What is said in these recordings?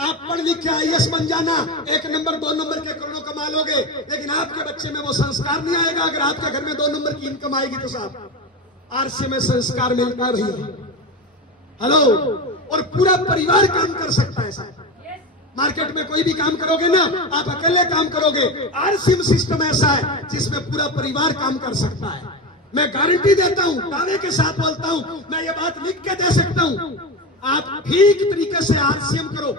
आप पढ़ लिख के IAS बन जाना, 1 नंबर 2 नंबर के करोड़ों कमा लोगे, लेकिन आपके बच्चे में वो संस्कार नहीं आएगा। अगर आपके घर में 2 नंबर की इनकम आएगी तो साहब RC में संस्कार मिलता है भैया। हेलो, और पूरा परिवार काम कर सकता है साहब। मार्केट में कोई भी काम करोगे ना, आप अकेले काम करोगे, RC सिस्टम ऐसा है जिसमें पूरा परिवार काम कर सकता है। मैं गारंटी देता हूं, दावे के साथ बोलता हूं, मैं ये बात लिख के दे सकता हूं, आप ठीक तरीके से RCM करो,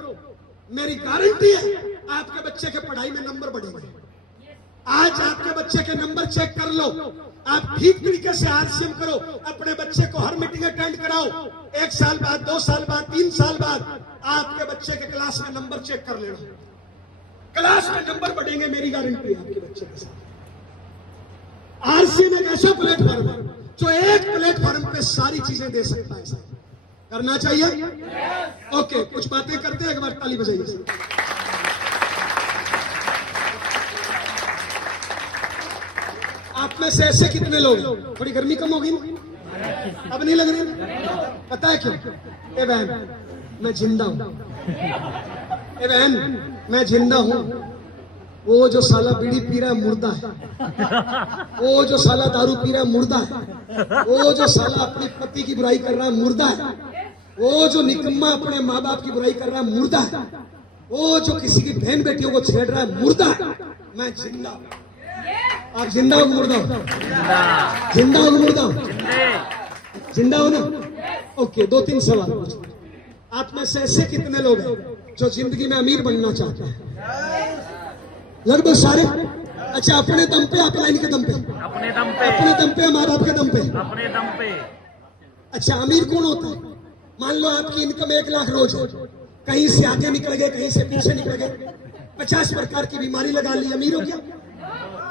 मेरी गारंटी है आपके बच्चे के पढ़ाई में नंबर बढ़ेंगे। आज आपके बच्चे के नंबर चेक कर लो, आप ठीक तरीके से RCM करो, अपने बच्चे को हर मीटिंग अटेंड कराओ, 1 साल बाद, 2 साल बाद, 3 साल बाद आपके बच्चे के क्लास में नंबर चेक कर लेना, क्लास में नंबर बढ़ेंगे, मेरी गारंटी है आपके बच्चे के साथ। RCM एक ऐसा प्लेटफॉर्म है जो एक प्लेटफॉर्म पे सारी चीजें दे सकता है। करना चाहिए? ओके, कुछ बातें करते हैं, एक बार ताली बजाइए। आप में से ऐसे कितने लोग, थोड़ी गर्मी कम होगी ना, अब नहीं लग रही? पता है क्यों? ए बहन, मैं जिंदा हूं। ए बहन, मैं जिंदा हूं। वो जो साला बीड़ी पी रहा है मुर्दा है, वो जो साला दारू पी रहा है मुर्दा है, वो जो साला अपनी पति की बुराई कर रहा है मुर्दा है, वो जो निकम्मा अपने माँ बाप की बुराई कर रहा है मुर्दा है, वो जो किसी की बहन बेटियों को छेड़ रहा है मुर्दा है। मैं जिंदा हूं। आप जिंदा हो मुर्दा हो? जिंदा हो मुर्दा हो? जिंदा हो ना? ओके, 2-3 सवाल पूछो। आप में से ऐसे कितने लोग हैं जो जिंदगी में अमीर बनना चाहते हैं? लगभग सारे। अच्छा, अपने दम पे, आप लाइन के दम पे? अपने दम पे। अपने दम पे, माँ बाप के दम पे? अपने दम पे। अच्छा, अमीर कौन होता है? मान लो आपकी इनकम 1 लाख रोज है, कहीं से आगे निकल गए, कहीं से पीछे निकल गए, 50 प्रकार की बीमारी लगा ली, अमीर हो गया?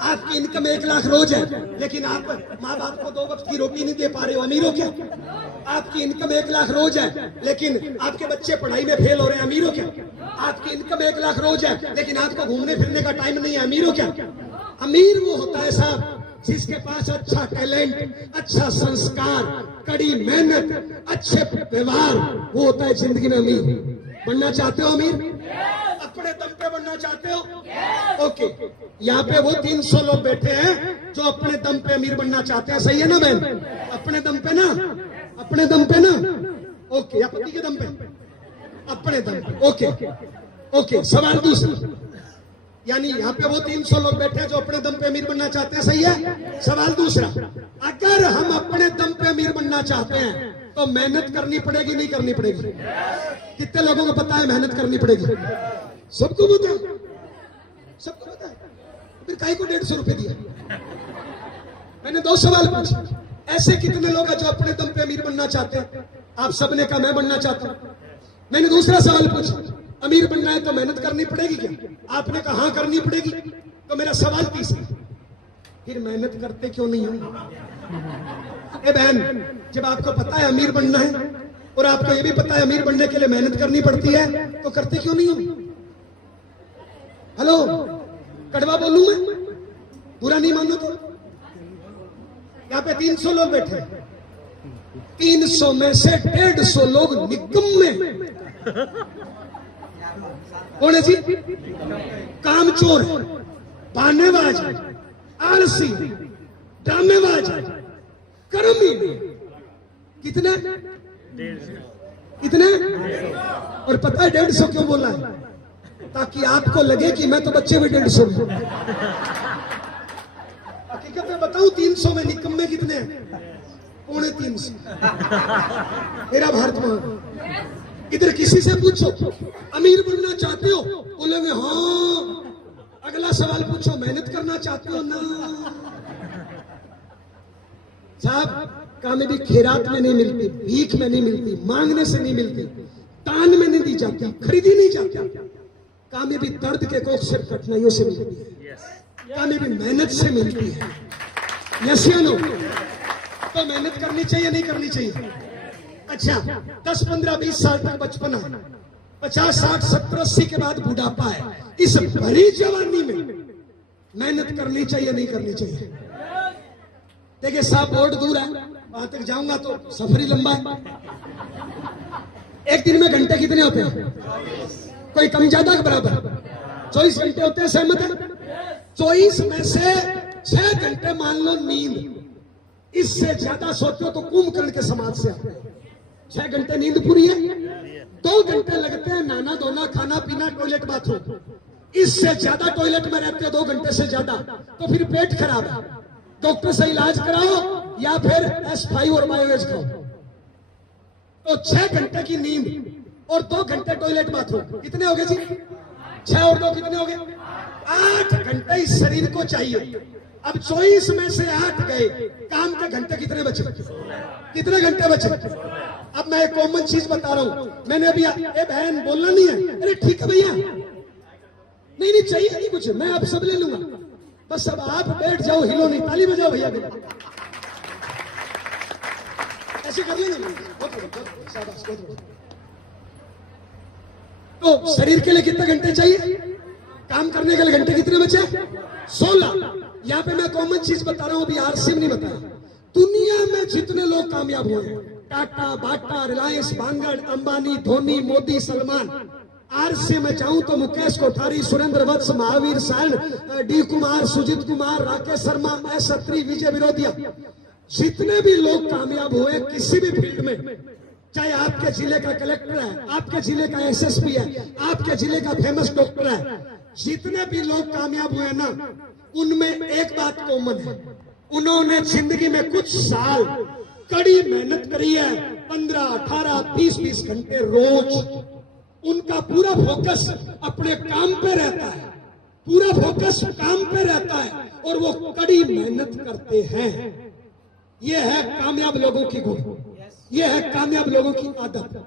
आपकी इनकम 1 लाख रोज है, लेकिन आप माँ बाप को 2 वक्त की रोटी नहीं दे पा रहे हो, अमीर हो क्या? आपकी इनकम 1 लाख रोज है, लेकिन आपके बच्चे पढ़ाई में फेल हो रहे हैं, अमीर हो क्या? आपकी इनकम 1 लाख रोज है, लेकिन आपको घूमने फिरने का टाइम नहीं है, अमीर हो क्या? अमीर वो होता है साहब जिसके पास अच्छा टैलेंट, अच्छा संस्कार, कड़ी मेहनत, अच्छे व्यवहार, वो होता है जिंदगी में अमीर। बनना चाहते हो अमीर? अपने दम पे बनना चाहते हो? ओके, यहाँ पे वो 300 लोग बैठे हैं जो अपने दम पे अमीर बनना चाहते हैं, सही है ना बहन? अपने दम पे ना, अपने दम पे ना। ओके, या पति के दम पे? अपने दम पे। ओके ओके, सवाल दूसरा, यानी यहाँ पे वो 300 लोग बैठे हैं जो अपने दम पे अमीर बनना चाहते हैं, सही है? सवाल दूसरा, अगर हम अपने दम पे अमीर बनना चाहते हैं तो मेहनत करनी पड़ेगी, नहीं करनी पड़ेगी? कितने लोगों को पता है मेहनत करनी पड़ेगी? सबको पता है, सबको पता है। फिर काहे को 150 रुपए दिया? मैंने 2 सवाल पूछे, ऐसे कितने लोग हैं जो अपने दम पे अमीर बनना चाहते हैं? आप सबने कहा मैं बनना चाहता हूं। मैंने दूसरा सवाल पूछा, अमीर बनना है तो मेहनत करनी पड़ेगी क्या? आपने कहा हाँ करनी पड़ेगी। तो मेरा सवाल तीसरा, फिर मेहनत करते क्यों नहीं हो? ए बहन, जब आपको पता है अमीर बनना है और आपको ये भी पता है अमीर बनने के लिए मेहनत करनी पड़ती है, तो करते क्यों नहीं हो? हेलो, कड़वा बोलूं मैं? बुरा नहीं मानो तो? यहाँ पे 300 लोग बैठे, 300 में से 150 लोग निकम्मे। कौन है जी? कामचोर, बहानेबाज, आलसी, ड्रामेबाज, कर्मी। कितने? कितने? और पता है 150 क्यों बोला है? ताकि आपको लगे कि मैं तो बच्चे भी 150 हूं। हकीकत में बताऊं, 300 में निकम्मे कितने हैं? 350। मेरा भारत महान। इधर किसी से पूछो अमीर बनना चाहते हो, बोलेंगे हाँ। अगला सवाल पूछो मेहनत करना चाहते हो ना? साहब, कामयाबी खैरात में नहीं मिलती, भीख में नहीं मिलती, मांगने से नहीं मिलती, दान में नहीं दी जाती, खरीदी नहीं जाती। कामयाबी दर्द के कोख से, कठिनाइयों से मिलती है, कामयाबी मेहनत से मिलती है। यस या नो? तो मेहनत करनी चाहिए, नहीं करनी चाहिए? अच्छा, 10, 15, 20 साल तक बचपन है, 50, 60, 70, 80 के बाद बुढ़ापा है। इस भरी जवानी में मेहनत करनी चाहिए, नहीं करनी चाहिए? देखिए साहब, बोर्ड दूर है, वहां तक जाऊंगा तो सफर ही लंबा है। एक दिन में घंटे कितने होते हैं? कोई कम ज्यादा के बराबर? 24 घंटे होते हैं, सहमत है? 24 में से 6 घंटे मान लो नींद, इससे ज्यादा सोते हो तो कुंभकर्ण के समाज से आते हैं। 6 घंटे नींद पूरी है, 2 घंटे लगते हैं नहाना धोना, खाना पीना, टॉयलेट बाथरूम, इससे ज्यादा टॉयलेट में रहते हो 2 घंटे से ज्यादा, तो फिर पेट खराब है, डॉक्टर से इलाज कराओ या फिर S5 और मायोनेज खाओ। तो 6 घंटे की नींद और 2 घंटे टॉयलेट बाथरूम, कितने हो गए जी? 6 और 2 कितने हो गए? 8 घंटे इस शरीर को चाहिए। अब 24 में से 8 गए, काम के घंटे कितने बचे? कितने घंटे बचे? अब मैं एक कॉमन चीज बता रहा हूं, मैंने अभी ए बहन बोलना नहीं है, अरे ठीक है भैया, नहीं नहीं चाहिए नहीं कुछ, मैं आप सब ले लूंगा, बस अब आप बैठ जाओ, हिलो नहीं, ताली बजाओ भैया, ऐसे कर लेंगे। तो शरीर के लिए कितने घंटे चाहिए? काम करने के लिए घंटे कितने बचे? 16। यहाँ पे मैं कॉमन चीज बता रहा हूं, अभी आरसीएम नहीं बताया। दुनिया में जितने लोग कामयाब हुए हैं, टाटा, बाटा, रिलायंस, भांगड़, अंबानी, धोनी, मोदी, सलमान, आरसीए में जाऊं तो मुकेश कोठारी, सुरेंद्र वत्स, महावीर सायन, डी कुमार, सुजीत कुमार, राकेश शर्मा, एस अत्री, विजय विरोधिया, जितने भी लोग कामयाब हुए किसी भी फील्ड में, चाहे आपके जिले का कलेक्टर है, आपके जिले का एसएसपी है, आपके जिले का फेमस डॉक्टर है, जितने भी लोग कामयाब हुए ना, उनमें एक बात कॉमन है, उन्होंने जिंदगी में कुछ साल कड़ी मेहनत करी है, 15, 18, 20 घंटे रोज। उनका पूरा फोकस अपने काम पे रहता है, पूरा फोकस काम पे रहता है और वो कड़ी मेहनत करते हैं। ये है कामयाब लोगों की गुण, ये है कामयाब लोगों की आदत।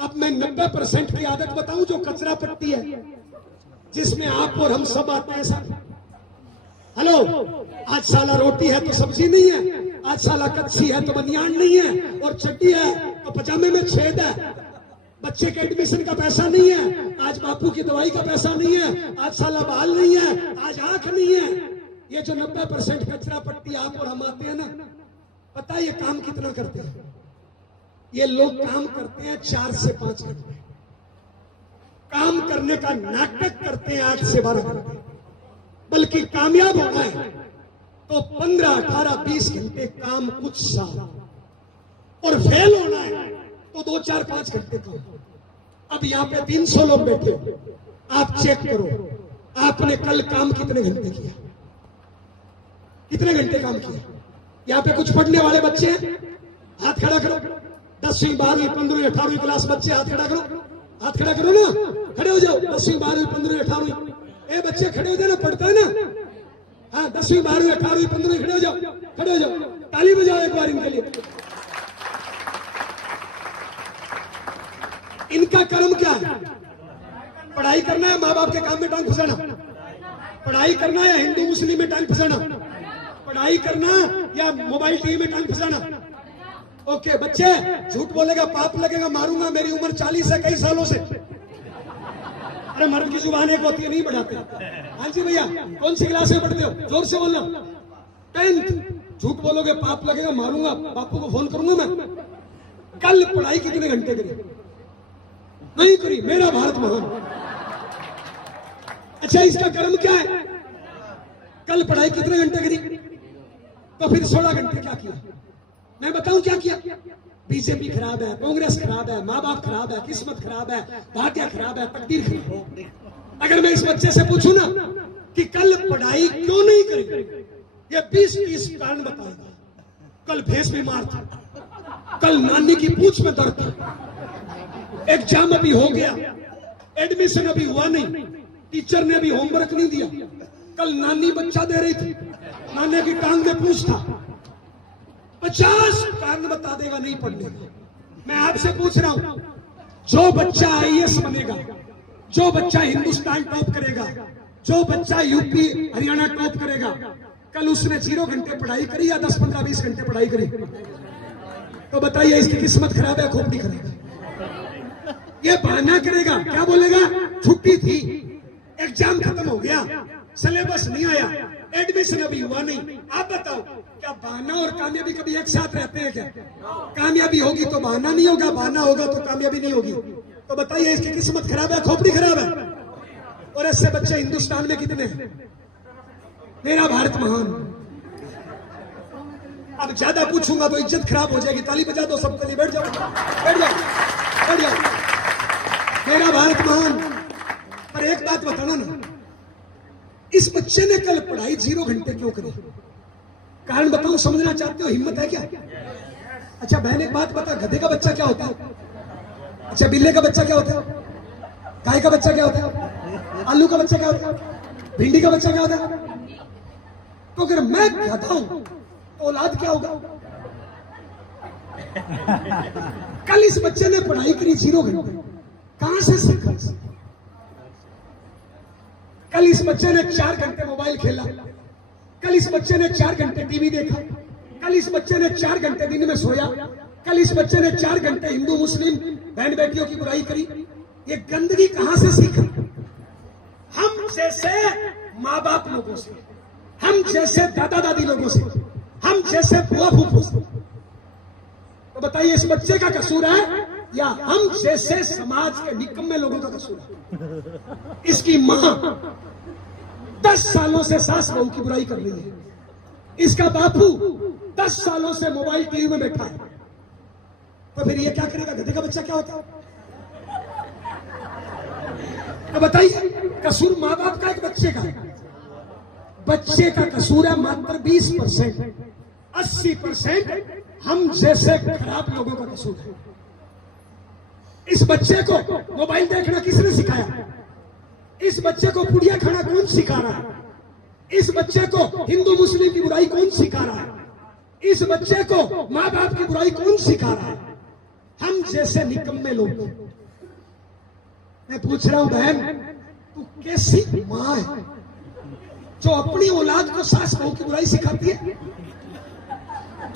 अब मैं 90% की आदत बताऊं जो कचरा पट्टी है, जिसमें आप और हम सब आते हैं साथ। हेलो, आज साला रोटी है तो सब्जी नहीं है, आज साला कच्ची है तो बनियान नहीं है, और चड्डी है तो पजामे में छेद है, बच्चे के एडमिशन का पैसा नहीं है, आज बापू की दवाई का पैसा नहीं है, आज साला बाल नहीं है, आज आंख नहीं है। ये जो 90% कचरा पट्टी आप और हम आते हैं ना, पता है ये काम कितना करते हैं? ये लोग काम करते हैं 4 से 5 घंटे, काम करने का नाटक करते हैं 8 से 12 घंटे, बल्कि कामयाब होना है तो 15, 18, 20 घंटे काम कुछ साल, और फेल होना है तो 2, 4, 5 घंटे काम। अब यहाँ पे 300 लोग बैठे हो, आप चेक करो आपने कल काम कितने घंटे किया, कितने घंटे काम किया? यहाँ पे कुछ पढ़ने वाले बच्चे हैं, हाथ खड़ा करो। 10वीं 12वीं 15वीं 18वीं क्लास बच्चे, हाथ खड़ा करो, हाथ खड़ा करो ना, खड़े हो जाओ। 10वीं 12वीं 15वीं 18वीं, ए बच्चे खड़े हो जाओ ना, पढ़ता है ना, हाँ 10वीं 12वीं 18वीं 15वीं, खड़े हो जाओ, खड़े हो जाओ, ताली बजाओ एक बार इनके लिए। इनका कर्म क्या है? पढ़ाई करना है, माँ बाप के काम में टांग फंसाना, पढ़ाई करना है, हिंदू मुस्लिम में टांग फंसाना, पढ़ाई करना या मोबाइल टीवी में टांग फंसाना। ओके बच्चे, झूठ बोलेगा पाप लगेगा, मारूंगा, मेरी उम्र 40 है, कई सालों से। अरे मर्द की जुबान एक होती है, नहीं बढ़ाते। हाँ जी भैया, कौन सी क्लास में पढ़ते हो? जोर से बोलना। 10th। झूठ बोलोगे पाप लगेगा, मारूंगा, बापू को फोन करूंगा मैं। कल पढ़ाई कितने घंटे करी? नहीं करी, मेरा भारत महान। अच्छा इसका कर्म क्या है? कल पढ़ाई कितने घंटे करी? तो फिर 16 घंटे क्या किया? मैं बताऊं क्या किया? बीजेपी खराब है, कांग्रेस खराब है, माँ बाप खराब है, किस्मत खराब है, भाग्य खराब है, तकदीर खराब है। अगर मैं इस बच्चे से पूछूं ना कि कल पढ़ाई क्यों नहीं करी, ये 20-30 कारण बताएगा। कल भैंस बीमार था, कल नानी की पूंछ में दर्द था, एग्जाम अभी हो गया, एडमिशन अभी हुआ नहीं, टीचर ने अभी होमवर्क नहीं दिया, कल नानी बच्चा दे रही थी, नानी की टांग में पूंछ था। 50 कारण बता देगा नहीं पढ़ने। मैं आपसे पूछ रहा हूं, जो बच्चा आईएएस बनेगा, जो बच्चा हिंदुस्तान टॉप करेगा, जो बच्चा यूपी हरियाणा टॉप करेगा, कल उसने 0 घंटे पढ़ाई करी या 10, 15, 20 घंटे पढ़ाई करी? तो बताइए इसकी किस्मत खराब है, खोपड़ी खराब है। ये बहाना करेगा, क्या बोलेगा? छुट्टी थी, एग्जाम खत्म हो गया, सिलेबस नहीं आया, एडमिशन अभी हुआ नहीं। आप बताओ क्या बहाना और कामयाबी कभी एक साथ रहते हैं क्या? कामयाबी होगी तो बहाना नहीं होगा, बहाना होगा तो कामयाबी नहीं होगी। तो बताइए इसकी किस्मत खराब है, खोपड़ी खराब है? और ऐसे बच्चे हिंदुस्तान में कितने हैं? मेरा भारत महान। अब ज्यादा पूछूंगा तो इज्जत खराब हो जाएगी। ताली बजा दो सबके लिए। बैठ जाओ, बैठ जाओ, बैठ जाओ। मेरा भारत महान। पर एक बात बताना ना, इस बच्चे ने कल पढ़ाई 0 घंटे क्यों करी? कारण बताऊं, समझना चाहते हो? हिम्मत है क्या? अच्छा बहन एक बात बता, गधे का बच्चा क्या होता है? अच्छा बिल्ले का बच्चा क्या होता है? गाय का बच्चा क्या होता है? आलू का बच्चा क्या होता है? भिंडी का बच्चा क्या होता है? तो अगर मैं गधा हूं तो औलाद क्या होगा? कल इस बच्चे ने पढ़ाई करी 0 घंटे, कहां से सीखा? कल इस बच्चे ने 4 घंटे मोबाइल खेला, कल इस बच्चे ने 4 घंटे टीवी देखा, कल इस बच्चे ने 4 घंटे दिन में सोया, कल इस बच्चे ने 4 घंटे हिंदू मुस्लिम बहन बेटियों की बुराई करी। ये गंदगी कहां से सीखा? हम जैसे माँ बाप लोगों से, हम जैसे दादा दादी लोगों से, हम जैसे बुआ फूफू से। तो बताइए इस बच्चे का कसूर है या हम जैसे समाज के निकम्मे लोगों का कसूर है? इसकी मां 10 सालों से सास बहू की बुराई कर रही है, इसका बापू 10 सालों से मोबाइल टीवी में बैठा है, तो फिर ये क्या करेगा? गधे का बच्चा क्या होता है? तो बताइए कसूर मां बाप का एक बच्चे का? बच्चे का कसूर है मात्र 20%। 80% हम जैसे खराब लोगों का कसूर है। इस बच्चे को मोबाइल देखना किसने सिखाया? इस बच्चे को पुड़िया खाना कौन सिखा रहा है? इस बच्चे को हिंदू मुस्लिम की बुराई कौन सिखा रहा है? इस बच्चे को माँ बाप की बुराई कौन सिखा रहा है? हम जैसे निकम्मे लोग। मैं पूछ रहा हूं बहन, तू कैसी मां है जो अपनी औलाद को सास बहू की बुराई सिखाती है,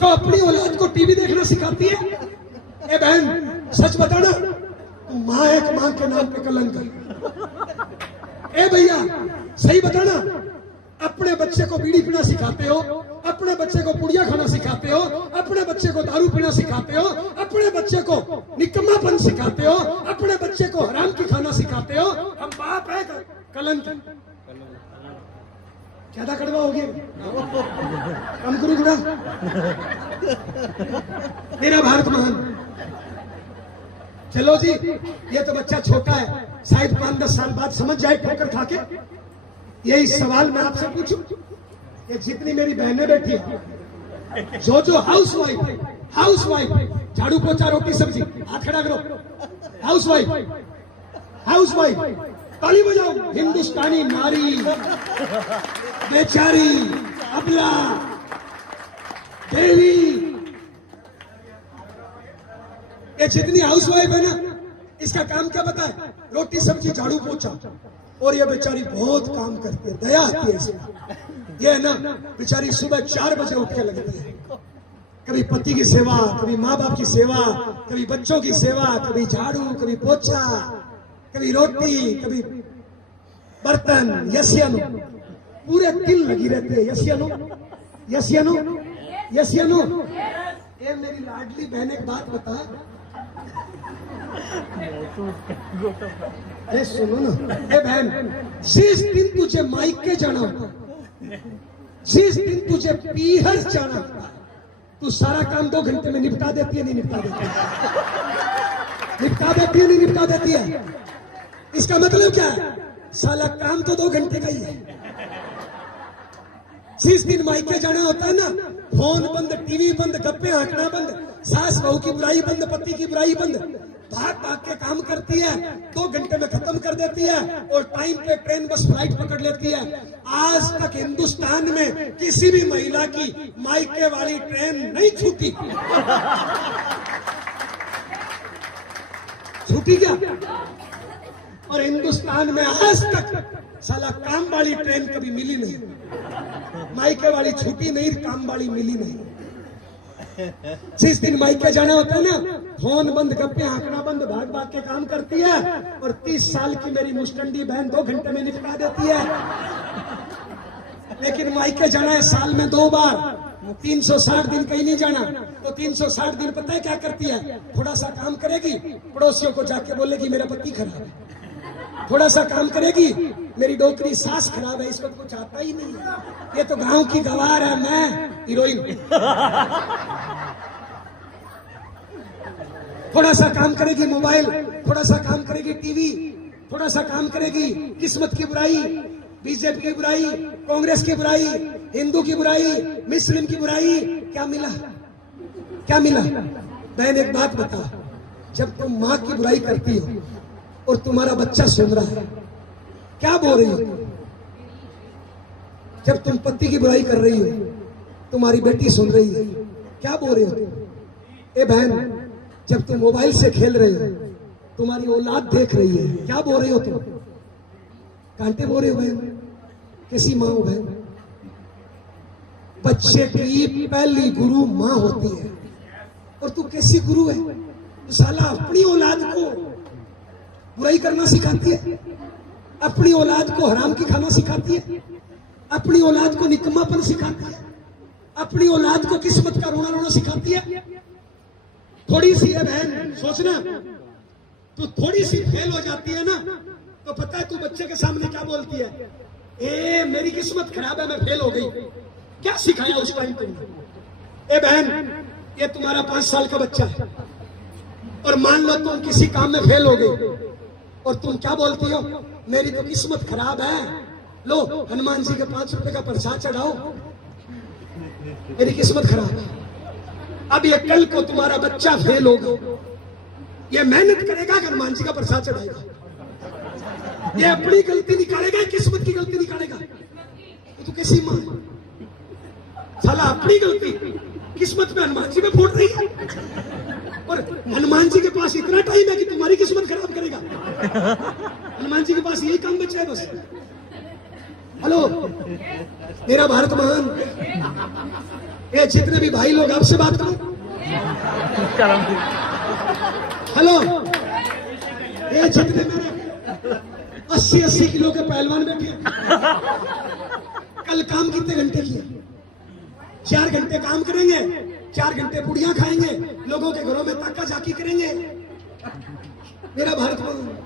जो अपनी औलाद को टीवी देखना सिखाती है? ए बहन सच बताना, तू मां है कि मां के नाम पे कलंक है? ए भैया सही बताना, अपने बच्चे को बीड़ी पीना सिखाते हो, अपने बच्चे को पुड़िया खाना सिखाते हो, अपने बच्चे को दारू पीना सिखाते हो, अपने बच्चे को निकम्मापन सिखाते हो, अपने बच्चे को हराम की खाना सिखाते हो। हम बाप है कलंक। ज्यादा कड़वा हो गया, कम करो गुड़ा। मेरा भारत महान। चलो जी, ये तो बच्चा छोटा है, शायद 5-10 साल बाद समझ जाए ठोकर खा के। यही सवाल मैं आपसे पूछूं, ये जितनी मेरी बहनें बैठी हैं, जो हाउस वाइफ झाड़ू पोछा रोटी सब्जी, हाथ खड़ा करो, हाउस वाइफ ताली बजाओ। हिंदुस्तानी नारी बेचारी अबला देवी, ये जितनी हाउस वाइफ है ना, इसका काम क्या पता है? रोटी सब्जी झाड़ू पोछा। और ये बेचारी बहुत काम करती है, दया आती है इसमें। ये है ना बेचारी सुबह 4 बजे उठ के लगती है, कभी पति की सेवा, कभी माँ बाप की सेवा, कभी बच्चों की सेवा, कभी झाड़ू, कभी पोछा, कभी रोटी, कभी बर्तन। यसियनो पूरे दिन लगी रहती है। यसियनो यसियनो यसियनो। ये मेरी लाडली बहन एक बात बता, अरे सुनो ना, ए बहन, जिस दिन तुझे मायके जाना होता, जिस दिन तुझे पीहर जाना होता, तू सारा काम 2 घंटे में निपटा देती है, नहीं निपटा देती? निपटा देती है, नहीं निपटा देती है? इसका मतलब क्या है? साला काम तो 2 घंटे का ही है। जिस दिन मायके जाना होता है ना, फोन बंद, टीवी बंद, गप्पे हाँकना बंद, सास बहू की बुराई बंद, पति की बुराई बंद, भाग भाग के काम करती है, 2 घंटे में खत्म कर देती है और टाइम पे ट्रेन बस फ्लाइट पकड़ लेती है। आज तक हिंदुस्तान में किसी भी महिला की मायके वाली ट्रेन नहीं छूटी। छूटी क्या? और हिंदुस्तान में आज तक साला काम वाली ट्रेन कभी मिली नहीं। मायके वाली छूटी नहीं, काम वाली मिली नहीं। जिस दिन मायके जाना होता है ना, फोन बंद, गप्पे हाँकना बंद, भाग भाग के काम करती है। और 30 साल की मेरी मुस्टंडी बहन 2 घंटे में निपटा देती है। लेकिन मायके जाना है साल में 2 बार, 360 दिन कहीं नहीं जाना। तो 360 दिन पता है क्या करती है? थोड़ा सा काम करेगी, पड़ोसियों को जाके बोलेगी मेरा पति खराब है। थोड़ा सा काम करेगी, मेरी डोकरी सास खराब है, इसको तो कुछ आता ही नहीं है, ये तो गांव की गवार है, मैं हीरोइन। थोड़ा सा काम करेगी मोबाइल, थोड़ा सा काम करेगी टीवी, थोड़ा सा काम करेगी किस्मत की बुराई, बीजेपी की बुराई, कांग्रेस की बुराई, हिंदू की बुराई, मुस्लिम की बुराई, क्या मिला? क्या मिला? बहन एक बात बता, जब तुम माँ की बुराई करती हो और तुम्हारा बच्चा सुन रहा है, क्या बोल रही हो? जब तुम पति की बुराई कर रही हो, तुम्हारी बेटी सुन रही है, क्या बोल रही हो? ए बहन, जब तुम मोबाइल से खेल रहे हो, तुम्हारी औलाद देख रही है, क्या बोल रही हो तुम? कांटे बोल रहे हो बहन? कैसी माँ हो बहन? बच्चे की पहली गुरु माँ होती है, और तू कैसी गुरु है? तू साला अपनी औलाद को बुराई करना सिखाती है, अपनी औलाद को हराम की खाना सिखाती है, अपनी औलाद को निकम्मापन सिखाती है, अपनी औलाद को किस्मत का रोना रोना सिखाती है। थोड़ी सी है बहन, सोचना, तू थोड़ी सी फेल हो जाती है ना, तो पता है तू बच्चे के सामने क्या बोलती है? ए मेरी किस्मत खराब है, मैं फेल हो गई। क्या सिखाया उस टाइम तुमने? ए बहन, ये तुम्हारा 5 साल का बच्चा है, और मान लो तुम किसी काम में फेल हो गई, और तुम क्या बोलती हो? मेरी तो किस्मत खराब है, लो हनुमान जी के 5 रुपए का प्रसाद चढ़ाओ, मेरी किस्मत खराब है। अब ये कल को तुम्हारा बच्चा फेल होगा, ये मेहनत करेगा कि हनुमान जी का प्रसाद चढ़ाएगा? ये अपनी गलती निकालेगा, किस्मत की गलती निकालेगा? तो कैसी मां है? साला अपनी गलती किस्मत में हनुमान जी में फोड़ रही है, और हनुमान जी के पास इतना टाइम है कि तुम्हारी किस्मत खराब करेगा। हनुमान जी के पास यही काम बचा है बस। हेलो मेरा भारत महान, ये जितने भी भाई लोग आपसे बात करो। हेलो, ये जितने मेरे 80-80 किलो के पहलवान बैठे हैं, कल काम कितने घंटे किए? 4 घंटे काम करेंगे, 4 घंटे पुड़ियां खाएंगे, लोगों के घरों में ताका झाकी करेंगे। मेरा भारत महान,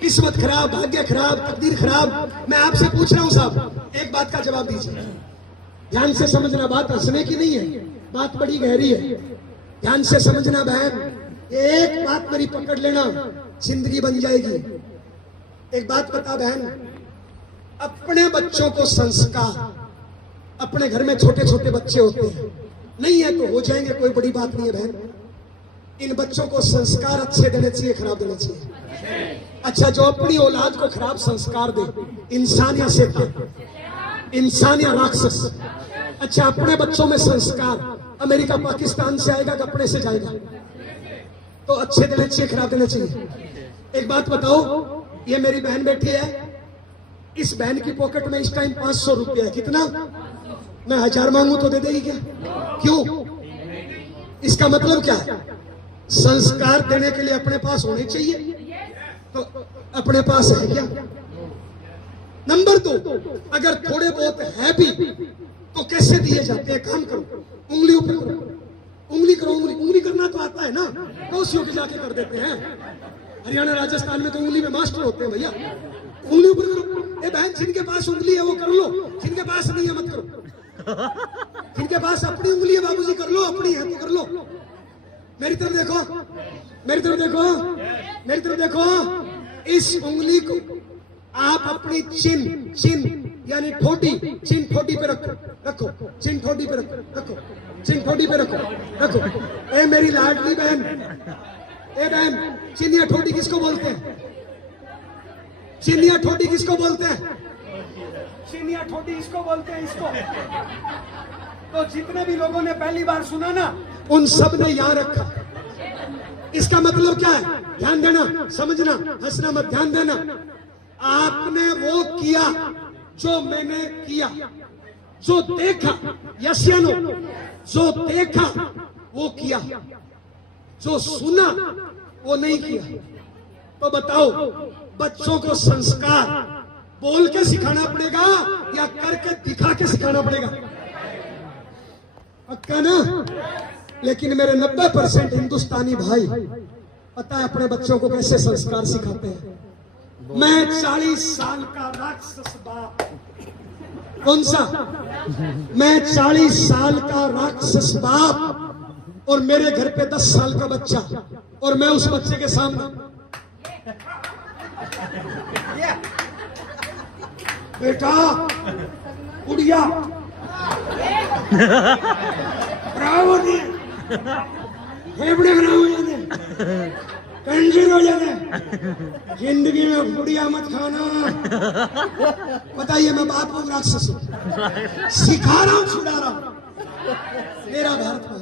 किस्मत खराब, भाग्य खराब, तकदीर खराब। मैं आपसे पूछ रहा हूं साहब, एक बात का जवाब दीजिए, ध्यान से समझना, बात हंसने की नहीं है, बात बड़ी गहरी है, ध्यान से समझना बहन। एक बात मेरी पकड़ लेना, जिंदगी बन जाएगी। एक बात बता बहन, अपने बच्चों को संस्कार, अपने घर में छोटे छोटे बच्चे होते हैं, नहीं है तो हो जाएंगे, कोई बड़ी बात नहीं है बहन। इन बच्चों को संस्कार अच्छे देने चाहिए, खराब देने चाहिए? अच्छा, जो अपनी औलाद को खराब संस्कार दे, इंसान या शैतान, इंसान या राक्षस? अच्छा, अपने बच्चों में संस्कार अमेरिका पाकिस्तान से आएगा, कपड़े से जाएगा, तो अच्छे देने चाहिए, खराब देने चाहिए? एक बात बताओ, ये मेरी बहन बैठी है, इस बहन की पॉकेट में इस टाइम 500 रुपया है, कितना? मैं 1000 मांगू तो दे देगी क्या? क्यों? इसका मतलब क्या है? संस्कार देने के लिए अपने पास होने चाहिए, तो अपने पास है क्या? नंबर 2, अगर थोड़े बहुत है भी तो कैसे दिए जाते हैं? काम करो, उंगली ऊपर करो, उंगली करो, उंगली करना तो आता है ना, पड़ोसियों के जाके कर देते हैं। हरियाणा राजस्थान में तो उंगली में मास्टर होते हैं भैया, उंगली ऊपर करो। ए बहन, जिनके पास उंगली है वो कर लो, जिनके पास नहीं है मत करो। जिनके पास अपनी उंगली है बाबूजी कर लो, अपनी है तो कर लो। मेरी तरफ देखो, मेरी तरफ देखो, मेरी तरफ देखो। इस उंगली को आप अपनी चिन यानी ठोडी, चिन ठोडी पे रखो, रखो चिन ठोडी पे रखो, चिन ठोडी पे रखो। ए मेरी लाडली बहन, ए बहन, चिनिया ठोडी किसको बोलते हैं? चिनिया ठोडी किसको बोलते हैं? चिनिया ठोडी इसको बोलते हैं, इसको। तो जितने भी लोगों ने पहली बार सुना ना, उन सब ने याद रखा। इसका मतलब क्या है? ध्यान देना, समझना, हंसना मत, ध्यान देना। आपने वो किया जो मैंने किया, जो देखा, यस या नो? जो देखा वो किया, जो सुना वो नहीं किया। तो बताओ, बच्चों को संस्कार बोल के सिखाना पड़ेगा या करके दिखा के सिखाना पड़ेगा? पक्का ना? लेकिन मेरे 90% हिंदुस्तानी भाई पता है अपने बच्चों को कैसे संस्कार सिखाते हैं? मैं 40 साल का राक्षस बाप। कौन सा? मैं 40 साल का राक्षस बाप और मेरे घर पे 10 साल का बच्चा, और मैं उस बच्चे के सामने बेटा गुड़िया फेफड़े खराब हो जाते, कैंसर हो जाता है, जिंदगी में गुड़िया मत खाना। बताइए मैं बाप हूं राक्षस हूं? सिखा रहा हूं, छुड़ा रहा हूं। मेरा भारत में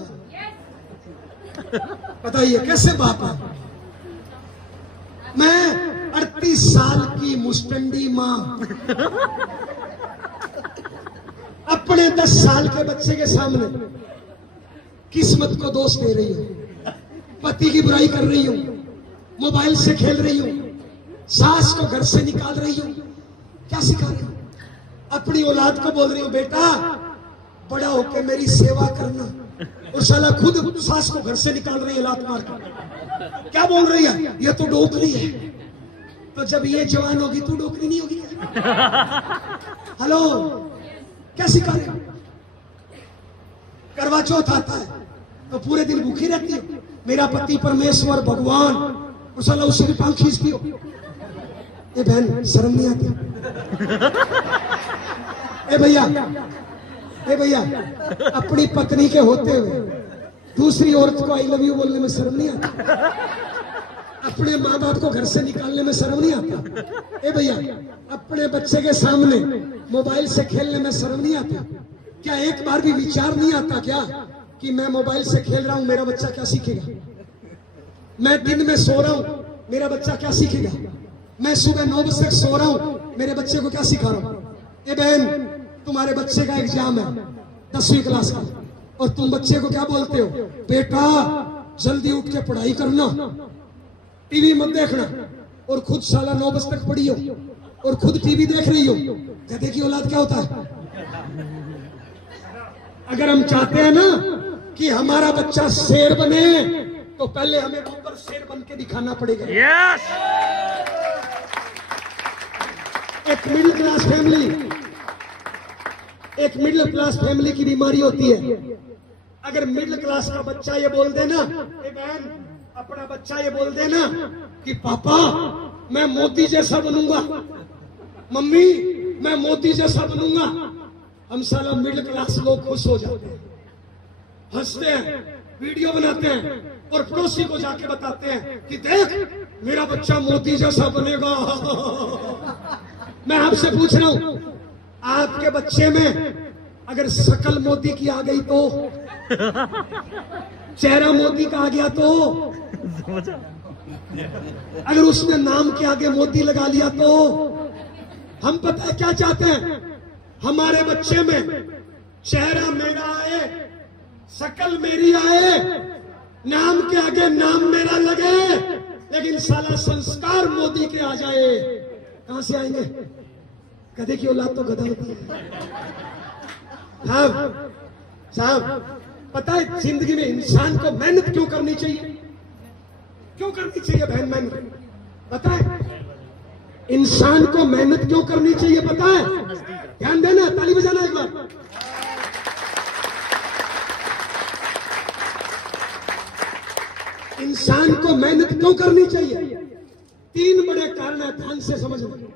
बताइए कैसे बाप है? मैं 38 साल की मुस्टंडी मां अपने 10 साल के बच्चे के सामने किस्मत को दोष दे रही हूं, पति की बुराई कर रही हूं, मोबाइल से खेल रही हूं, सास को घर से निकाल रही हूं। क्या सिखा रही हूं? अपनी औलाद को बोल रही हूं बेटा बड़ा होकर मेरी सेवा करना, और साला खुद सास को घर से निकाल रही है लात मार कर। क्या बोल रही है? ये तो डोकरी है। तो जब ये जवान होगी तू डोकरी नहीं होगी? हेलो, क्या सिखा रहे हो? करवा चौथ आता है तो पूरे दिन भूखी रहती है, मेरा पति परमेश्वर भगवान, और साला उससे भी पांव खींचती हो। ए बहन शर्म नहीं आती? ए भैया अपनी पत्नी के होते हुए दूसरी औरत को आई लव यू बोलने में शर्म नहीं आती? अपने माँ बाप को घर से निकालने में शर्म नहीं आता? ए भैया अपने बच्चे के सामने मोबाइल से खेलने में शर्म नहीं आता? क्या एक बार भी विचार नहीं आता क्या कि मैं मोबाइल से खेल रहा हूं, मेरा बच्चा क्या सीखेगा? मैं दिन में सो रहा हूं, मेरा बच्चा क्या सीखेगा? मैं सुबह 9 बजे तक सो रहा हूं, मेरे बच्चे को क्या सिखा रहा हूं? ए बहन तुम्हारे बच्चे का एग्जाम है 10वीं क्लास का, और तुम बच्चे को क्या बोलते हो? बेटा जल्दी उठ के पढ़ाई करना, टीवी मत देखना, और खुद साला 9 बजे तक पढ़ी हो और खुद टीवी देख रही हो। गधे की औलाद क्या होता है? अगर हम चाहते हैं ना कि हमारा बच्चा शेर बने तो पहले हमें ऊपर शेर बन के दिखाना पड़ेगा। यस। एक मिडिल क्लास फैमिली की बीमारी होती है। अगर मिडिल क्लास का बच्चा ये बोल देना, ए बहन अपना बच्चा ये बोल देना कि पापा मैं मोदी जैसा बनूंगा, मम्मी मैं मोदी जैसा बनूंगा, हम साला मिडिल क्लास लोग खुश हो जाते हैं, हंसते हैं, वीडियो बनाते हैं, और पड़ोसी को जाके बताते हैं कि देख मेरा बच्चा मोदी जैसा बनेगा। मैं आपसे पूछ रहा हूं, आपके बच्चे में अगर शकल मोदी की आ गई तो, चेहरा मोदी का आ गया तो, अगर उसने नाम के आगे मोदी लगा लिया तो, हम पता है क्या चाहते हैं? हमारे बच्चे में चेहरा मेरा आए, शकल मेरी आए, नाम के आगे नाम मेरा लगे, लेकिन साला संस्कार मोदी के आ जाए। कहां से आएंगे? गधे की औलाद तो गधा होती है। साहब पता है जिंदगी में इंसान को मेहनत क्यों करनी चाहिए? क्यों करनी चाहिए बहन मेहनत? पता है इंसान को मेहनत क्यों करनी चाहिए? पता है? ध्यान देना, ताली बजाना एक बार। इंसान को मेहनत क्यों करनी चाहिए? 3 बड़े कारण है, ध्यान से समझना।